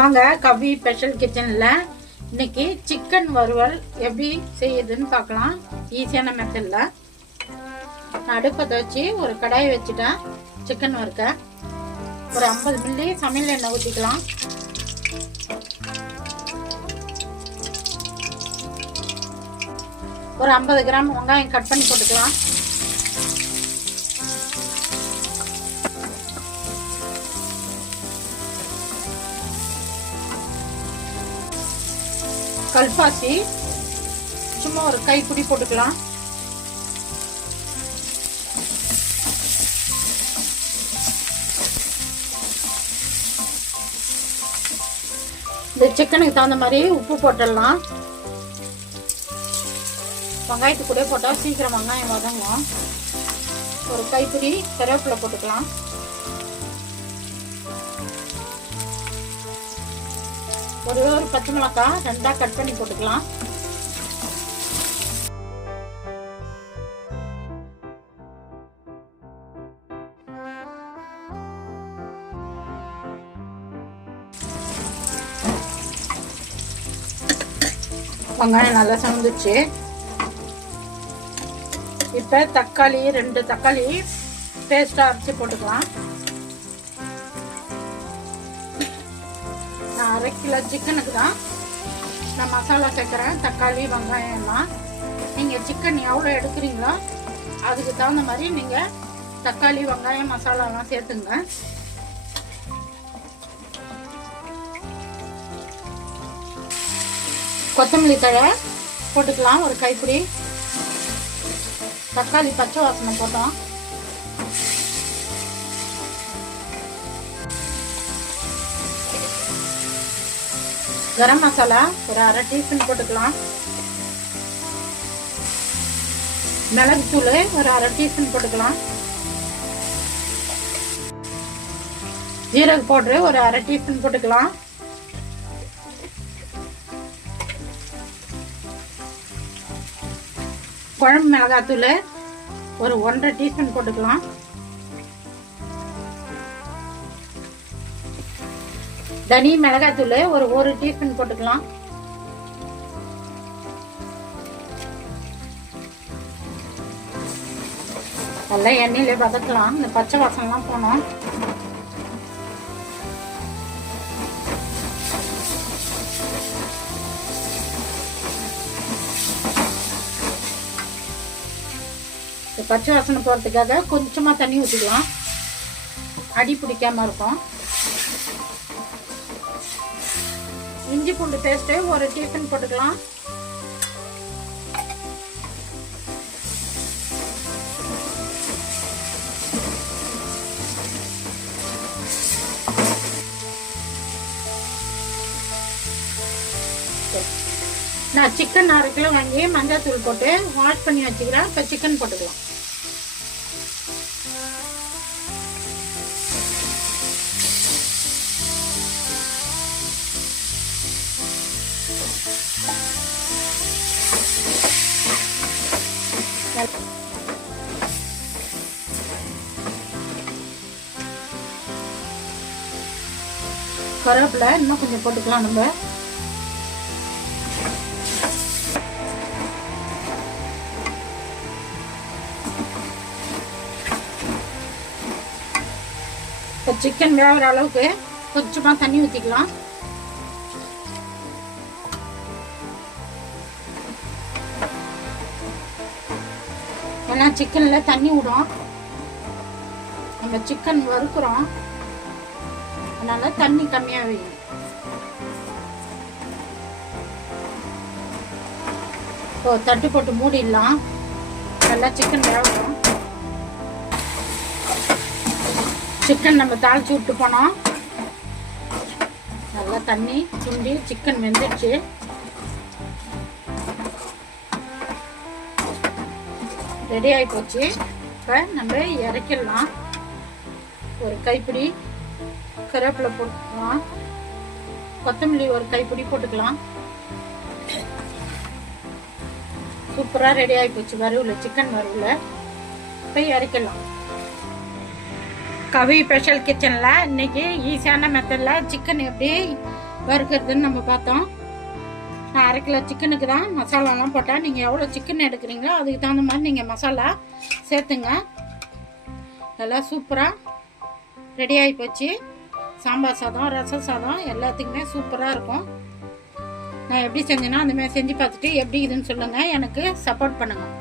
வாங்க கவி ஸ்பெஷல் கிச்சன்ல இன்னைக்கு சிக்கன் வறுவல் எப்படி செய்யுதுன்னு பார்க்கலாம். ஈஸியான மெத்தட்ல நான் அடுப்பத்தை வச்சு ஒரு கடாயை வச்சுட்டேன். சிக்கன் வறுக்க ஒரு 50 மில்லி சமையல் எண்ணெய் ஊற்றிக்கலாம். ஒரு 50 கிராம் வெங்காயம் கட் பண்ணி போட்டுக்கலாம். கல்பாசி சும்மா ஒரு கைப்பிடி போட்டுக்கலாம். இந்த சிக்கனுக்கு தகுந்த மாதிரி உப்பு போட்டுடலாம். வெங்காயத்து கூட போட்டால் சீக்கிரம் வெங்காயம் வதங்கும். ஒரு கைப்பிடி கருவேப்பிலை போட்டுக்கலாம். ஒரு பச்சை மிளகாய் 2 கட் பண்ணி போட்டுக்கலாம். வெங்காயம் நல்லா சமைந்துச்சு. இப்ப தக்காளி 2 தக்காளி பேஸ்டா அரைச்சி போட்டுக்கலாம். 1/2 கிலோ சிக்கனுக்கு தான் நான் மசாலா சேர்க்குறேன். தக்காளி வெங்காயம் எல்லாம் நீங்கள் சிக்கன் எவ்வளோ எடுக்கிறீங்களோ அதுக்கு தகுந்த மாதிரி நீங்கள் தக்காளி வெங்காயம் மசாலாலாம் சேர்த்துங்க. கொத்தமல்லி தழை போட்டுக்கலாம் ஒரு கைப்பிடி. தக்காளி பச்சை வாசனை போட்டோம். கரம் மசாலா ஒரு 1/2 டீஸ்பூன் போட்டுக்கலாம். மிளகுத்தூள் ஒரு 1/2 டீஸ்பூன் போட்டுக்கலாம். ஜீரக பவுடர் ஒரு 1/2 டீஸ்பூன் போட்டுக்கலாம். குழம்பு மிளகாத்தூள் ஒரு 1/2 டீஸ்பூன் போட்டுக்கலாம். தனி மிளகாத்தூள் ஒரு 1 டீஸ்பூன் போட்டுக்கலாம். நல்லா எண்ணெயிலே வதக்கலாம். இந்த பச்சை வாசனைலாம் போனோம். பச்சை வாசனை போறதுக்காக கொஞ்சமா தண்ணி ஊற்றிக்கலாம். அடி பிடிக்காம இருக்கும். இஞ்சி பூண்டு பேஸ்ட் 1 டீஸ்பூன் போட்டுக்கலாம். நான் சிக்கன் 1/2 கிலோ வாங்கி மஞ்சள் தூள் போட்டு வாஷ் பண்ணி வச்சுக்கிறேன். இப்போ சிக்கன் போட்டுக்கலாம். கருவேப்பிலை இன்னும் கொஞ்சம் போட்டுக்கலாம். நம்ம சிக்கன் வேகிற அளவுக்கு கொஞ்சமா தண்ணி ஊற்றிக்கலாம். ஏன்னா சிக்கன்ல தண்ணி விடும். நம்ம சிக்கன் வறுக்கிறோம், அதனால தண்ணி கம்மியா வைக்கணும். இப்போ தட்டு போட்டு மூடிடலாம். நல்லா சிக்கன் வேகணும். சிக்கன் நம்ம தாளிச்சு விட்டு போனோம். நல்லா தண்ணி சுண்டி சிக்கன் வெந்துடுச்சு. ரெடி ஆகி போச்சு. இப்போ நம்ம இறக்கிடலாம். ஒரு கைப்பிடி கருவேப்பிலை போட்டுக்கலாம். கொத்தமல்லி ஒரு கைப்பிடி போட்டுக்கலாம். சூப்பராக ரெடி ஆகி போச்சு வறுவல், சிக்கன் வறுவல். இப்போ இறக்கிடலாம். கவி ஸ்பெஷல் கிச்சனில் இன்னைக்கு ஈஸியான மெத்தடில் சிக்கன் எப்படி வறுக்கிறதுன்னு நம்ம பார்த்தோம். நான் 1/2 கிலோ சிக்கனுக்கு தான் மசாலாலாம் போட்டேன். நீங்கள் எவ்வளோ சிக்கன் எடுக்கிறீங்களோ அதுக்கு தகுந்த மாதிரி நீங்கள் மசாலா சேர்த்துங்க. நல்லா சூப்பராக ரெடி ஆகி போச்சு. சாம்பார் சாதம், ரசம் சாதம் எல்லாத்துக்குமே சூப்பராக இருக்கும். நான் எப்படி செஞ்சேன்னா அந்தமாதிரி செஞ்சு பார்த்துட்டு எப்படி இதுன்னு சொல்லுங்கள். எனக்கு சப்போர்ட் பண்ணுங்கள்.